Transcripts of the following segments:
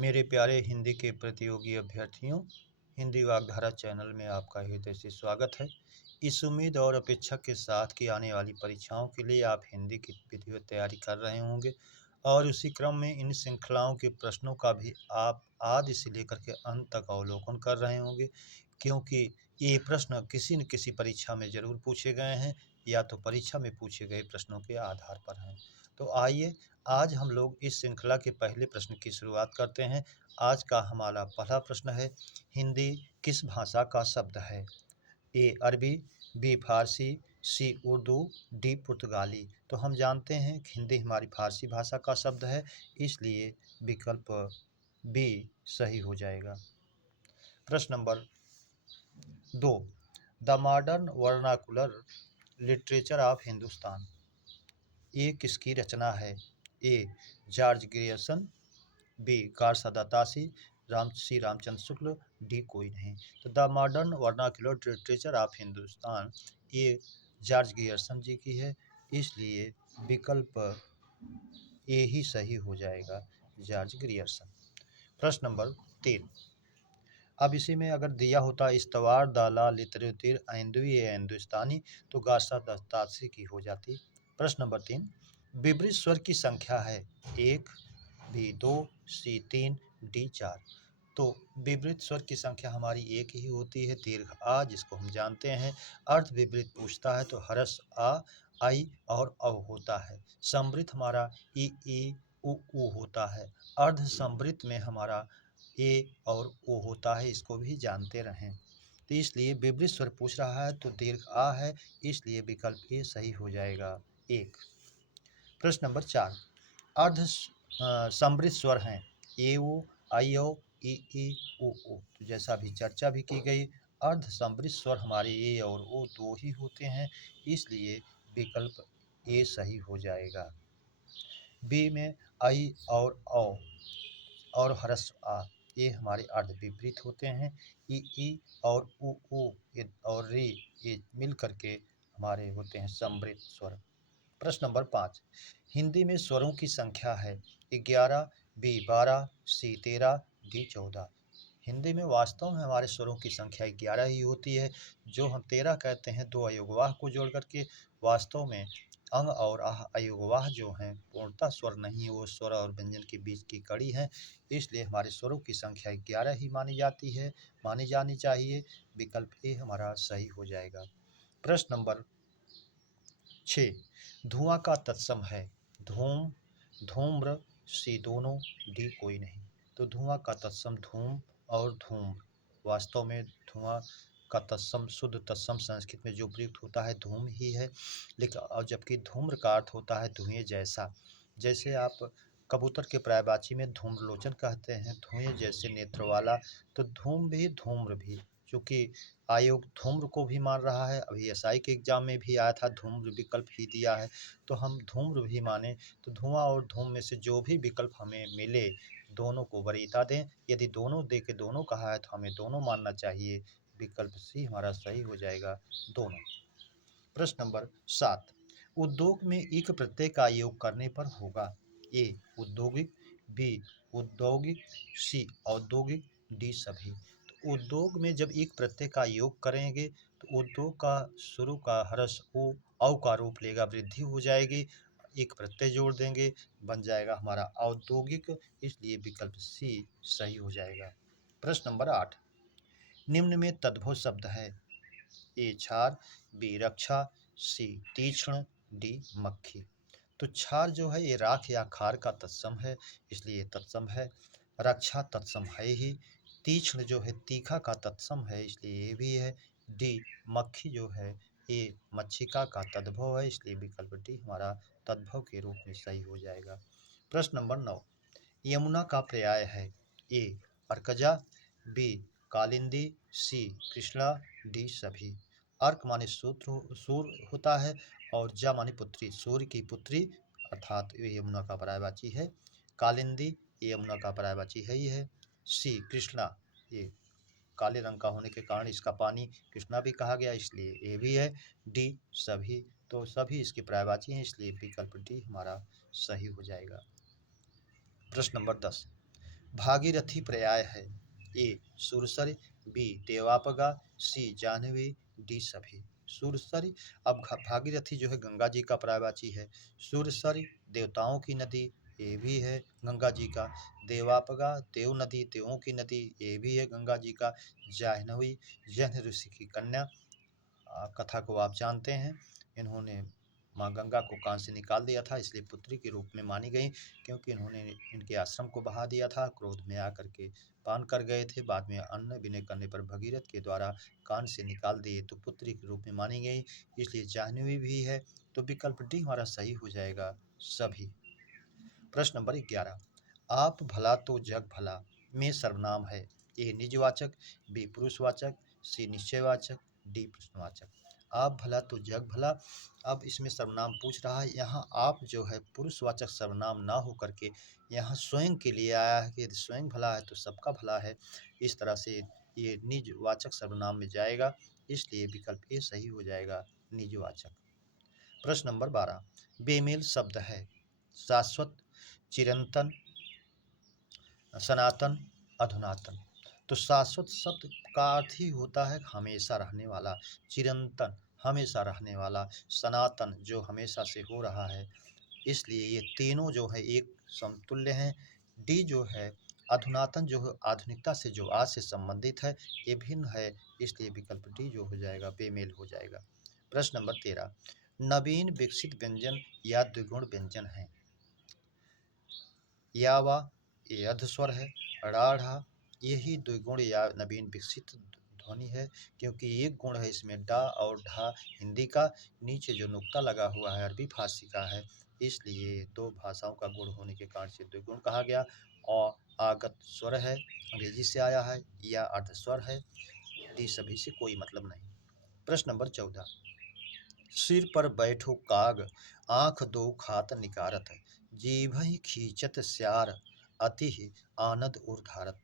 मेरे प्यारे हिंदी के प्रतियोगी अभ्यर्थियों, हिंदी वाग्धारा चैनल में आपका हृदय से स्वागत है। इस उम्मीद और अपेक्षा के साथ कि आने वाली परीक्षाओं के लिए आप हिंदी की विधिवत तैयारी कर रहे होंगे और उसी क्रम में इन श्रृंखलाओं के प्रश्नों का भी आप आदि से लेकर के अंत तक अवलोकन कर रहे होंगे, क्योंकि ये प्रश्न किसी न किसी परीक्षा में ज़रूर पूछे गए हैं या तो परीक्षा में पूछे गए प्रश्नों के आधार पर हैं। तो आइए आज हम लोग इस श्रृंखला के पहले प्रश्न की शुरुआत करते हैं। आज का हमारा पहला प्रश्न है, हिंदी किस भाषा का शब्द है? ए अरबी, बी फारसी, सी उर्दू, डी पुर्तगाली। तो हम जानते हैं कि हिंदी हमारी फारसी भाषा का शब्द है, इसलिए विकल्प बी सही हो जाएगा। प्रश्न number 2, the modern vernacular literature of Hindustan ये किसकी रचना है? ए जॉर्ज ग्रियर्सन, बी कारसादा तासी, रामचंद्र शुक्ल, डी कोई नहीं। तो the modern vernacular literature of Hindustan ये जॉर्ज ग्रियर्सन जी की है, इसलिए विकल्प ए ही सही हो जाएगा, जॉर्ज ग्रियर्सन। प्रश्न नंबर 3, अब इसी में अगर दिया होता इस्तवार दाला लितरेतिर आइंदवी ए हिंदुस्तानी तो कारसादा तासी की हो जाती। प्रश्न नंबर 3, विपरीत स्वर की संख्या है? 1, बी 2, सी 3, डी 4। तो विपरीत स्वर की संख्या हमारी एक ही होती है, दीर्घ आ, जिसको हम जानते हैं। अर्थ विपरीत पूछता है तो हरस आ, आई और अव होता है। समृद्ध हमारा ई उ होता है। अर्ध समृद्ध में हमारा ए और ओ होता है, इसको भी जानते रहें। तो इसलिए विपरीत स्वर पूछ रहा है तो दीर्घ आ है, इसलिए विकल्प ए सही हो जाएगा, 1। प्रश्न नंबर 4, अर्ध समृद्ध स्वर हैं ए ओ, आई ओ, ई उ ऊ। तो जैसा भी चर्चा भी की गई, अर्ध समृद्ध स्वर हमारे ए और ओ दो ही होते हैं, इसलिए विकल्प ए सही हो जाएगा। बी में आई और हरस आ ये हमारे अर्ध विपरीत होते हैं। ई और उ और री ये मिल करके हमारे होते हैं समृद्ध स्वर। प्रश्न नंबर 5, हिंदी में स्वरों की संख्या है? 11, बी 12, सी 13, डी 14। हिंदी में वास्तव में हमारे स्वरों की संख्या 11 ही होती है। जो हम 13 कहते हैं दो अयोगवाह को जोड़ करके, वास्तव में अंग और आह अयोगवाह जो हैं पूर्णतः स्वर नहीं, वो स्वर और व्यंजन के बीच की कड़ी हैं, इसलिए हमारे स्वरों की संख्या 11 ही मानी जाती है, मानी जानी चाहिए। विकल्प ए हमारा सही हो जाएगा। प्रश्न नंबर 6, धुआं का तत्सम है? धूम, धूम्र, सी दोनों, डी कोई नहीं। तो धुआं का तत्सम धूम और धूम्र। वास्तव में धुआं का तत्सम शुद्ध तत्सम संस्कृत में जो प्रयुक्त होता है धूम ही है, लेकिन और जबकि धूम्र का अर्थ होता है धुएं जैसा। जैसे आप कबूतर के पर्यायवाची में धूम्रलोचन कहते हैं, धुएं जैसे नेत्र वाला। तो धूम भी धूम्र भी, चूँकि आयोग धूम्र को भी मान रहा है, अभी एसआई के एग्जाम में भी आया था धूम्र विकल्प ही दिया है, तो हम धूम्र भी माने। तो धुआं और धूम में से जो भी विकल्प हमें मिले दोनों को वरीयता दें। यदि दोनों दे के दोनों कहा है तो हमें दोनों मानना चाहिए। विकल्प सी हमारा सही हो जाएगा, दोनों। प्रश्न नंबर 7, उद्योग में इक प्रत्यय का योग करने पर होगा? ए उद्योगिक, बी औद्योगिक, सी औद्योगिक, डी सभी। तो उद्योग में जब एक प्रत्यय का योग करेंगे तो उद्योग का शुरू का हर्ष ओ औ का रूप लेगा, वृद्धि हो जाएगी, एक प्रत्यय जोड़ देंगे, बन जाएगा हमारा औद्योगिक, इसलिए विकल्प सी सही हो जाएगा। प्रश्न नंबर 8, निम्न में तद्भव शब्द है? ए छार, बी रक्षा, सी तीक्ष्ण, डी मक्खी। तो छार जो है ये राख या खार का तत्सम है, इसलिए ये तत्सम है। रक्षा तत्सम है ही। तीक्ष्ण जो है तीखा का तत्सम है, इसलिए ये भी है। डी मक्खी जो है ये मच्छिका का तद्भव है, इसलिए विकल्प डी हमारा तद्भव के रूप में सही हो जाएगा। प्रश्न नंबर 9, यमुना का पर्याय है? ए अर्कजा, बी कालिंदी, सी कृष्णा, डी सभी। अर्क माने सूर्य होता है और जा माने पुत्री, सूर्य की पुत्री, अर्थात ये यमुना का पर्यायवाची है। कालिंदी ये यमुना का पर्यायवाची है ही है। सी कृष्णा ये काले रंग का होने के कारण इसका पानी कृष्णा भी कहा गया, इसलिए ये भी है। डी सभी, तो सभी इसकी पर्यायवाची हैं, इसलिए विकल्प डी हमारा सही हो जाएगा। प्रश्न नंबर 10, भागीरथी पर्याय है? ए सुरसरी, बी देवापगा, सी जाह्नवी, डी सभी। सुरसरी, अब भागीरथी जो है गंगा जी का पर्यायवाची है। सुरसरी देवताओं की नदी, ये भी है गंगा जी का। देवापगा देव नदी, देवों की नदी, ये भी है गंगा जी का। जाह्नवी जैन ऋषि की कन्या, कथा को आप जानते हैं। इन्होंने माँ गंगा को कान से निकाल दिया था, इसलिए पुत्री के रूप में मानी गई, क्योंकि इन्होंने इनके आश्रम को बहा दिया था। क्रोध में आकर के पान कर गए थे, बाद में अन्न विनय करने पर भगीरथ के द्वारा कान से निकाल दिए तो पुत्री के रूप में मानी गई, इसलिए जाह्नवी भी है। तो विकल्प डी हमारा सही हो जाएगा, सभी। प्रश्न नंबर 11, आप भला तो जग भला में सर्वनाम है? ए निजवाचक, बी पुरुषवाचक, सी निश्चयवाचक, डी प्रश्नवाचक। आप भला तो जग भला, अब इसमें सर्वनाम पूछ रहा है। यहाँ आप जो है पुरुषवाचक सर्वनाम ना हो करके यहाँ स्वयं के लिए आया है कि यदि स्वयं भला है तो सबका भला है। इस तरह से ये निजवाचक सर्वनाम में जाएगा, इसलिए विकल्प ए सही हो जाएगा, निजवाचक। प्रश्न नंबर 12, बेमेल शब्द है? शाश्वत, चिरंतन, सनातन, अधुनातन। तो शाश्वत शब्द का अर्थ ही होता है हमेशा रहने वाला, चिरंतन हमेशा रहने वाला, सनातन जो हमेशा से हो रहा है, इसलिए ये तीनों जो है एक समतुल्य हैं। डी जो है अधुनातन, जो है आधुनिकता से, जो आज से संबंधित है, ये भिन्न है, इसलिए विकल्प डी जो हो जाएगा, बेमेल हो जाएगा। प्रश्न नंबर 13, नवीन विकसित व्यंजन या द्विगुण व्यंजन है? यावा, ये अधस्वर है। राढ़ा, यही द्विगुण या नवीन विकसित ध्वनि है, क्योंकि एक गुण है इसमें डा और ढा हिंदी का, नीचे जो नुक्ता लगा हुआ है अरबी फारसी का है, इसलिए दो भाषाओं का गुण होने के कारण से द्विगुण कहा गया। और आगत स्वर है, अंग्रेजी से आया है, या अर्धस्वर है। डी सभी से कोई मतलब नहीं। प्रश्न नंबर 14, सिर पर बैठो काग, आँख दो खात निकारत, जीभहि खींचत स्यार, अति आनद उर्धारत।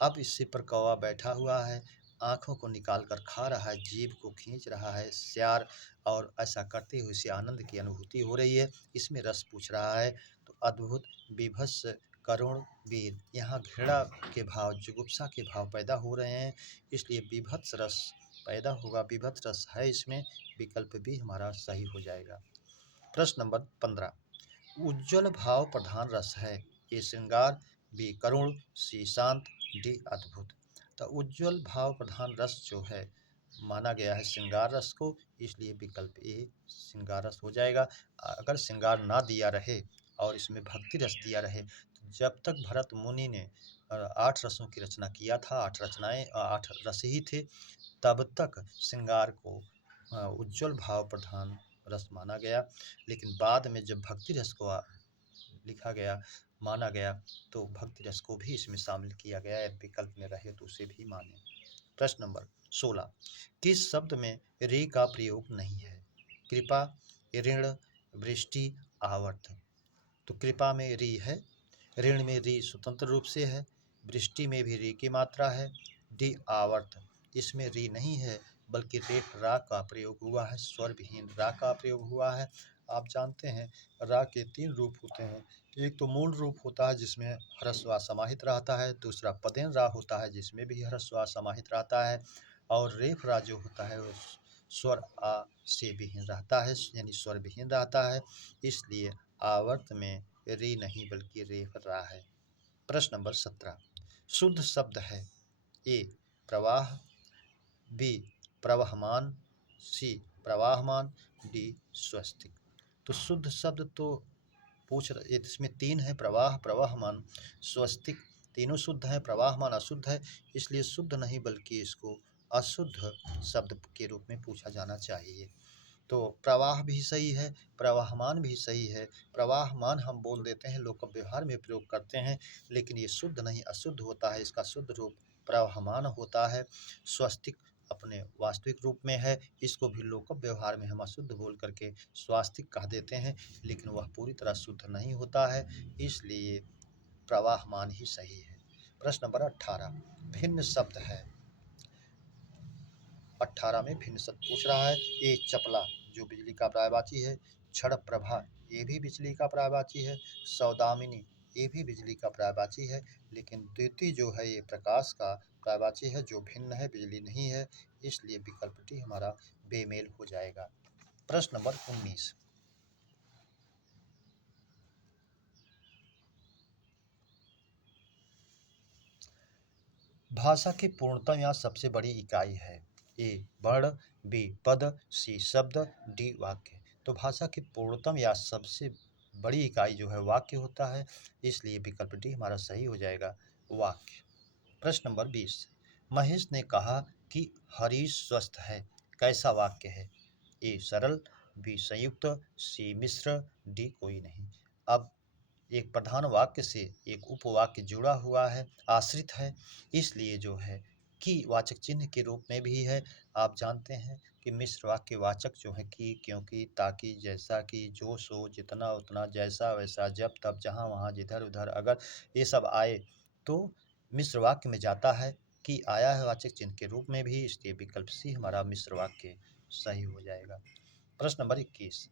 अब इस सिर पर कौवा बैठा हुआ है, आँखों को निकाल कर खा रहा है, जीभ को खींच रहा है स्यार, और ऐसा करते हुए इसे आनंद की अनुभूति हो रही है। इसमें रस पूछ रहा है, तो अद्भुत, विभत्स, करुण, वीर। यहाँ घृणा के भाव, जुगुप्सा के भाव पैदा हो रहे हैं, इसलिए विभत्स रस पैदा होगा, विभत्स रस है इसमें, विकल्प भी हमारा सही हो जाएगा। प्रश्न नंबर 15, उज्ज्वल भाव प्रधान रस है? ए श्रृंगार, बी करुण, सी शांत, डी अद्भुत। तो उज्ज्वल भाव प्रधान रस जो है माना गया है श्रृंगार रस को, इसलिए विकल्प ए श्रृंगार रस हो जाएगा। अगर श्रृंगार ना दिया रहे और इसमें भक्ति रस दिया रहे, तो जब तक भरत मुनि ने 8 रसों की रचना किया था, 8 रचनाएं 8 रस ही थे, तब तक श्रृंगार को उज्ज्वल भाव प्रधान रस माना गया। लेकिन बाद में जब भक्ति रस को लिखा गया, माना गया, तो भक्ति रस को भी इसमें शामिल किया गया, यदि विकल्प में रहे तो उसे भी माने। प्रश्न नंबर 16, किस शब्द में रे का प्रयोग नहीं है? कृपा, ऋण, वृष्टि, आवर्त। तो कृपा में री है, ऋण में री स्वतंत्र रूप से है, वृष्टि में भी री की मात्रा है। डी आवर्त, इसमें री नहीं है, बल्कि रेफ रा का प्रयोग हुआ है, स्वर विहीन रा का प्रयोग हुआ है। आप जानते हैं रा के 3 रूप होते हैं, एक तो मूल रूप होता है जिसमें ह्रस्व समाहित रहता है, दूसरा पदेन रा होता है जिसमें भी ह्रस्व समाहित रहता है, और रेफ रा जो होता है वो स्वर आ से विहीन रहता है, यानी स्वर विहीन रहता है, इसलिए आवर्त में री नहीं बल्कि रेफ रा है। प्रश्न नंबर 17, शुद्ध शब्द है? ए प्रवाह, बी प्रवहमान, सी प्रवाहमान, डी स्वस्तिक। तो शुद्ध शब्द तो पूछ रहे, इसमें 3 है, प्रवाह, प्रवाहमान, स्वस्तिक, तीनों शुद्ध हैं, प्रवाहमान अशुद्ध है, इसलिए शुद्ध नहीं बल्कि इसको अशुद्ध शब्द के रूप में पूछा जाना चाहिए। तो प्रवाह भी सही है, प्रवाहमान भी सही है। प्रवाहमान हम बोल देते हैं, लोक व्यवहार में प्रयोग करते हैं, लेकिन ये शुद्ध नहीं अशुद्ध होता है, इसका शुद्ध रूप प्रवाहमान होता है। स्वस्तिक अपने वास्तविक रूप में है, इसको भी लोक व्यवहार में हम अशुद्ध बोल करके स्वास्तिक कह देते हैं, लेकिन वह पूरी तरह शुद्ध नहीं होता है, इसलिए प्रवाहमान ही सही है। प्रश्न नंबर 18, भिन्न शब्द है? 18 में भिन्न शब्द पूछ रहा है। ए चपला, जो बिजली का पर्यायवाची है। क्षण प्रभा, ये भी बिजली का पर्यायवाची है। सौदामिनी, ये भी बिजली का पर्यायवाची है, लेकिन द्युति जो है ये प्रकाश का पर्यायवाची है जो भिन्न है, बिजली नहीं है, इसलिए विकल्प डी हमारा बेमेल हो जाएगा। प्रश्न नंबर 19। भाषा की पूर्णतम या सबसे बड़ी इकाई है। ए वर्ण, बी पद, सी शब्द, डी वाक्य। तो भाषा की पूर्णतम या सबसे बड़ी इकाई जो है वाक्य होता है, इसलिए विकल्प डी हमारा सही हो जाएगा, वाक्य। प्रश्न नंबर 20। महेश ने कहा कि हरीश स्वस्थ है, कैसा वाक्य है? ए सरल, बी संयुक्त, सी मिश्र, डी कोई नहीं। अब एक प्रधान वाक्य से एक उपवाक्य जुड़ा हुआ है, आश्रित है, इसलिए जो है कि वाचक चिन्ह के रूप में भी है। आप जानते हैं कि मिश्र वाक्य वाचक जो है कि, क्योंकि, ताकि, जैसा कि, जो सो, जितना उतना, जैसा वैसा, जब तब, जहाँ वहाँ, जिधर उधर, अगर ये सब आए तो मिश्र वाक्य में जाता है। कि आया है वाचक चिन्ह के रूप में भी, इसलिए विकल्प सी हमारा मिश्र वाक्य सही हो जाएगा। प्रश्न नंबर 21।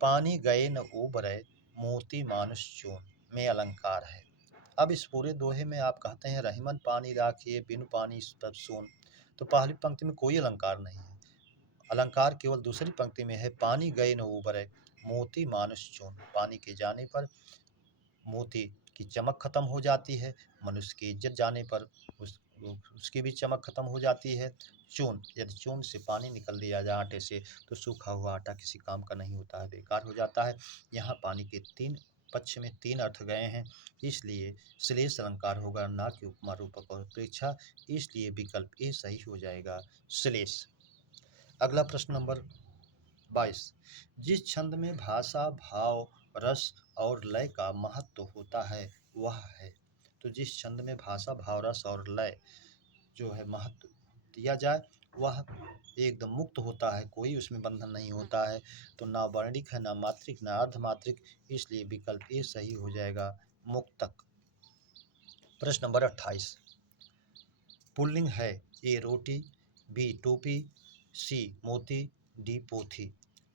पानी गए न उबरे, मोती मानुष चून में अलंकार है। अब इस पूरे दोहे में आप कहते हैं रहीमन पानी राखिए, बिनु पानी सब सून। तो पहली पंक्ति में कोई अलंकार नहीं है, अलंकार केवल दूसरी पंक्ति में है, पानी गए न उबरे, मोती मानुष चून। पानी के जाने पर मोती की चमक खत्म हो जाती है, मनुष्य की इज्जत जाने पर उसकी भी चमक खत्म हो जाती है। चून, यदि चून से पानी निकल दिया जाए आटे से, तो सूखा हुआ आटा किसी काम का नहीं होता है, बेकार हो जाता है। यहाँ पानी के तीन पक्ष में तीन अर्थ गए हैं, इसलिए श्लेष अलंकार होगा, ना कि उपमा रूपक और उत्प्रेक्षा, इसलिए विकल्प ए सही हो जाएगा, श्लेष। अगला प्रश्न नंबर 22। जिस छंद में भाषा, भाव, रस और लय का महत्व होता है वह है। तो जिस छंद में भाषा, भाव, रस और लय जो है महत्व दिया जाए वह एकदम मुक्त होता है, कोई उसमें बंधन नहीं होता है। तो ना वर्णिक है, ना मात्रिक, ना अर्धमात्रिक, इसलिए विकल्प ए सही हो जाएगा, मुक्तक। प्रश्न नंबर 28। पुल्लिंग है, ए रोटी, बी टोपी, सी मोती, डी पोथी।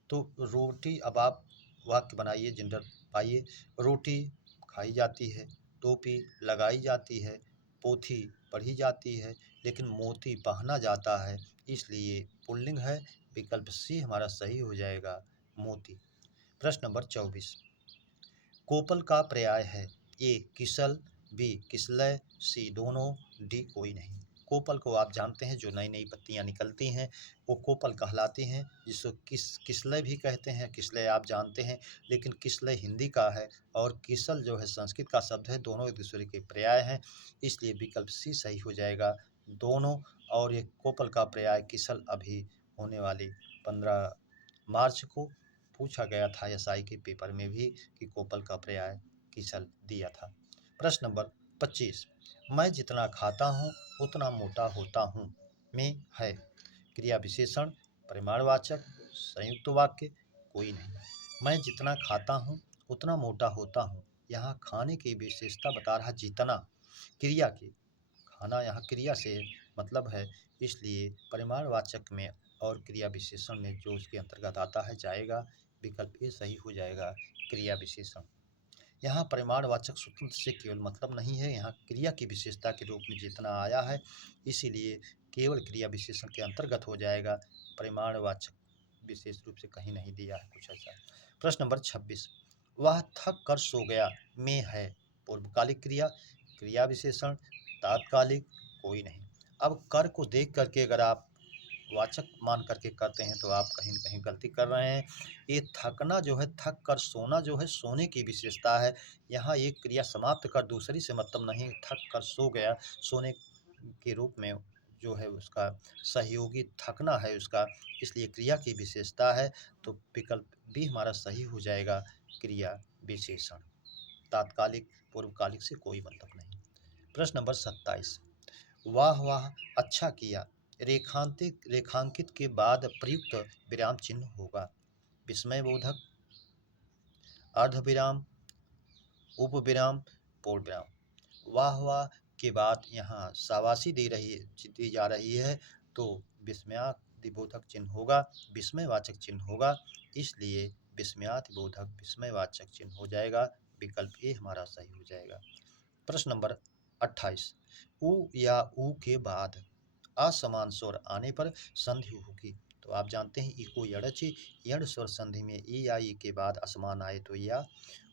तो रोटी, अब आप वाक्य बनाइए, जेंडर पाइए। रोटी खाई जाती है, टोपी लगाई जाती है, पोथी पढ़ी जाती है, लेकिन मोती पहना जाता है, इसलिए पुल्लिंग है, विकल्प सी हमारा सही हो जाएगा, मोती। प्रश्न नंबर 24। कोपल का पर्याय है, ए किसल, बी किसलय, सी दोनों, डी कोई नहीं। कोपल को आप जानते हैं, जो नई नई पत्तियां निकलती हैं वो कोपल कहलाती हैं, जिसको किसलय भी कहते हैं, किसलय आप जानते हैं, लेकिन किसलय हिंदी का है और किसल जो है संस्कृत का शब्द है, दोनों एक दूसरे के पर्याय हैं, इसलिए विकल्प सी सही हो जाएगा, दोनों। और ये कोपल का पर्याय किसल अभी होने वाली 15 मार्च को पूछा गया था एसआई के पेपर में भी, कि कोपल का पर्याय किसल दिया था। प्रश्न नंबर 25। मैं जितना खाता हूँ उतना मोटा होता हूँ में है क्रिया विशेषण, परिमाणवाचक, संयुक्त वाक्य, कोई नहीं। मैं जितना खाता हूँ उतना मोटा होता हूँ, यहाँ खाने की विशेषता बता रहा, जितना क्रिया की, खाना यहाँ क्रिया से मतलब है, इसलिए परिमाणवाचक में और क्रिया विशेषण में जो उसके अंतर्गत आता है जाएगा, विकल्प ए सही हो जाएगा, क्रिया विशेषण। यहाँ परिमाणवाचक स्वतंत्र से केवल मतलब नहीं है, यहाँ क्रिया की विशेषता के रूप में जितना आया है, इसीलिए केवल क्रिया विशेषण के अंतर्गत हो जाएगा, परिमाणवाचक विशेष रूप से कहीं नहीं दिया है कुछ ऐसा। प्रश्न नंबर 26। वह थक कर सो गया में है पूर्वकालिक क्रिया, क्रिया विशेषण, तात्कालिक, कोई नहीं। अब कर को देख करके अगर आप वाचक मान करके करते हैं तो आप कहीं न कहीं गलती कर रहे हैं। ये थकना जो है, थक कर सोना जो है सोने की विशेषता है, यहाँ एक क्रिया समाप्त कर दूसरी से मतलब नहीं, थक कर सो गया, सोने के रूप में जो है उसका सहयोगी थकना है उसका, इसलिए क्रिया की विशेषता है, तो विकल्प बी हमारा सही हो जाएगा, क्रिया विशेषण। तात्कालिक, पूर्वकालिक से कोई मतलब नहीं। प्रश्न नंबर 27। वाह वाह अच्छा किया, रेखांकित के बाद प्रयुक्त विराम चिन्ह होगा, विस्मय बोधक, अर्ध विराम, उप विराम, पूर्ण विराम। वाह वाह के बाद यहाँ शाबाशी दी जा रही है, तो विस्मयादिबोधक चिन्ह होगा, विस्मयवाचक चिन्ह होगा, इसलिए विस्मयादिबोधक विस्मयवाचक चिन्ह हो जाएगा, विकल्प ए हमारा सही हो जाएगा। प्रश्न नंबर 28, उ या ऊ के बाद असमान स्वर आने पर संधि होगी। तो आप जानते हैं इको यड़ची यड़ स्वर संधि में ई या ई के बाद असमान आए तो या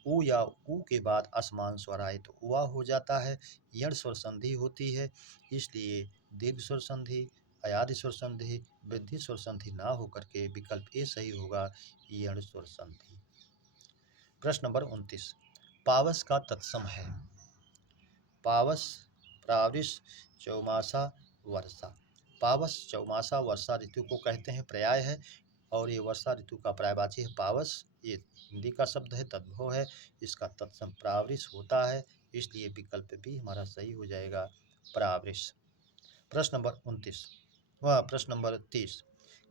ऊ के बाद असमान स्वर आए तो उआ हो जाता है। यड़ स्वर संधि होती है, इसलिए दीर्घ स्वर संधि, अयादि स्वर संधि, वृद्धि स्वर संधि ना होकर के विकल्प ए सही होगा, यड़ स्वर संधि। प्रश्न नंबर 29, पावस का तत्सम है। पावस, प्रावरिश, चौमासा, वर्षा। पावस, चौमासा, वर्षा ऋतु को कहते हैं, पर्याय है और ये वर्षा ऋतु का पर्यायवाची है पावस। ये हिंदी का शब्द है, तद्भव है, इसका तत्सम प्रावरिश होता है, इसलिए विकल्प भी हमारा सही हो जाएगा, प्रावरिश। प्रश्न नंबर 29 व प्रश्न नंबर 30,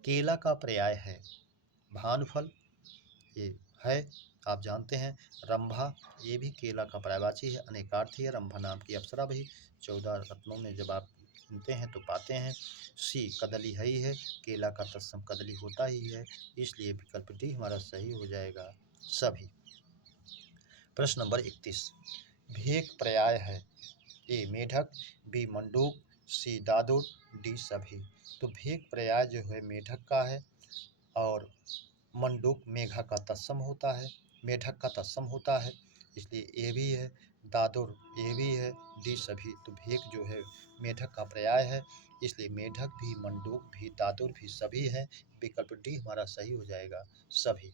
केला का पर्याय है भानुफल, ये है आप जानते हैं रंभा, ये भी केला का पर्यायवाची है, अनेकार्थी है। रंभा नाम की अप्सरा भी 14 रत्नों में जब आप सुनते हैं तो पाते हैं। सी, कदली है ही है, केला का तत्सम कदली होता ही है, इसलिए विकल्प डी हमारा सही हो जाएगा, सभी। प्रश्न नंबर 31, भेक पर्याय है ए मेढक, बी मंडूक, सी दादुर, डी सभी। तो भेक पर्याय जो है मेढक का है और मंडूक मेघा का तत्सम होता है, मेढक का तत्सम होता है, इसलिए ए भी है, दादुर ये भी है, डी सभी। तो भेक जो है मेढक का पर्याय है, इसलिए मेढक भी, मंडूक भी, दादुर भी सभी है, विकल्प डी हमारा सही हो जाएगा, सभी।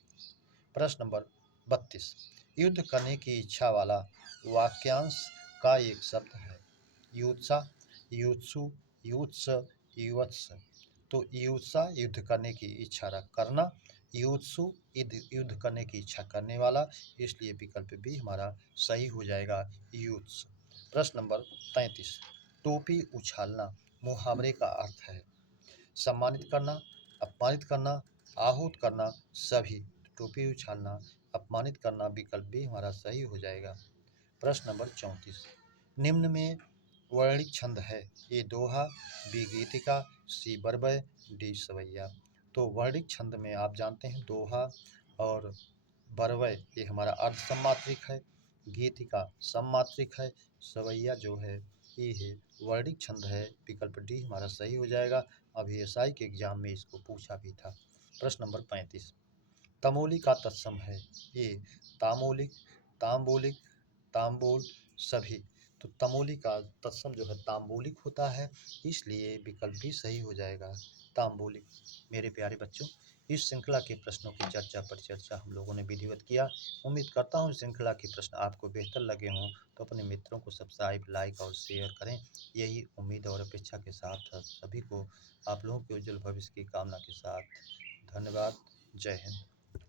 प्रश्न नंबर 32, युद्ध करने की इच्छा वाला वाक्यांश का एक शब्द है। युत्सा, युत्सु, युत्स, युवत्स। तो युत्सा युद्ध करने की इच्छा करना, युत्सु युद्ध करने की इच्छा करने वाला, इसलिए विकल्प भी हमारा सही हो जाएगा, युत्स। प्रश्न नंबर 33, टोपी उछालना मुहावरे का अर्थ है सम्मानित करना, अपमानित करना, आहूत करना, सभी। टोपी उछालना, अपमानित करना, विकल्प भी हमारा सही हो जाएगा। प्रश्न नंबर 34, निम्न में वर्णिक छंद है, ए दोहा, बी गीतिका, सी बरबय, डी सवैया। तो वर्णिक छंद में आप जानते हैं दोहा और बरवय ये हमारा अर्ध सम्मात्रिक है, गीतिका सम्मात्रिक है, सवैया जो है ये है वर्णिक छंद है, विकल्प डी हमारा सही हो जाएगा। अभी एसआई के एग्जाम में इसको पूछा भी था। प्रश्न नंबर 35, तमोली का तत्सम है ये तामोलिक, ताम्बूलिक, ताम्बूल, सभी। तो तमोली का तत्सम जो है ताम्बूलिक होता है, इसलिए विकल्प भी सही हो जाएगा, ताम्बूलिक। मेरे प्यारे बच्चों, इस श्रृंखला के प्रश्नों की चर्चा परिचर्चा हम लोगों ने विधिवत किया। उम्मीद करता हूँ श्रृंखला के प्रश्न आपको बेहतर लगे हों, तो अपने मित्रों को सब्सक्राइब, लाइक और शेयर करें। यही उम्मीद और अपेक्षा के साथ सभी को आप लोगों के उज्जवल भविष्य की कामना के साथ धन्यवाद। जय हिंद।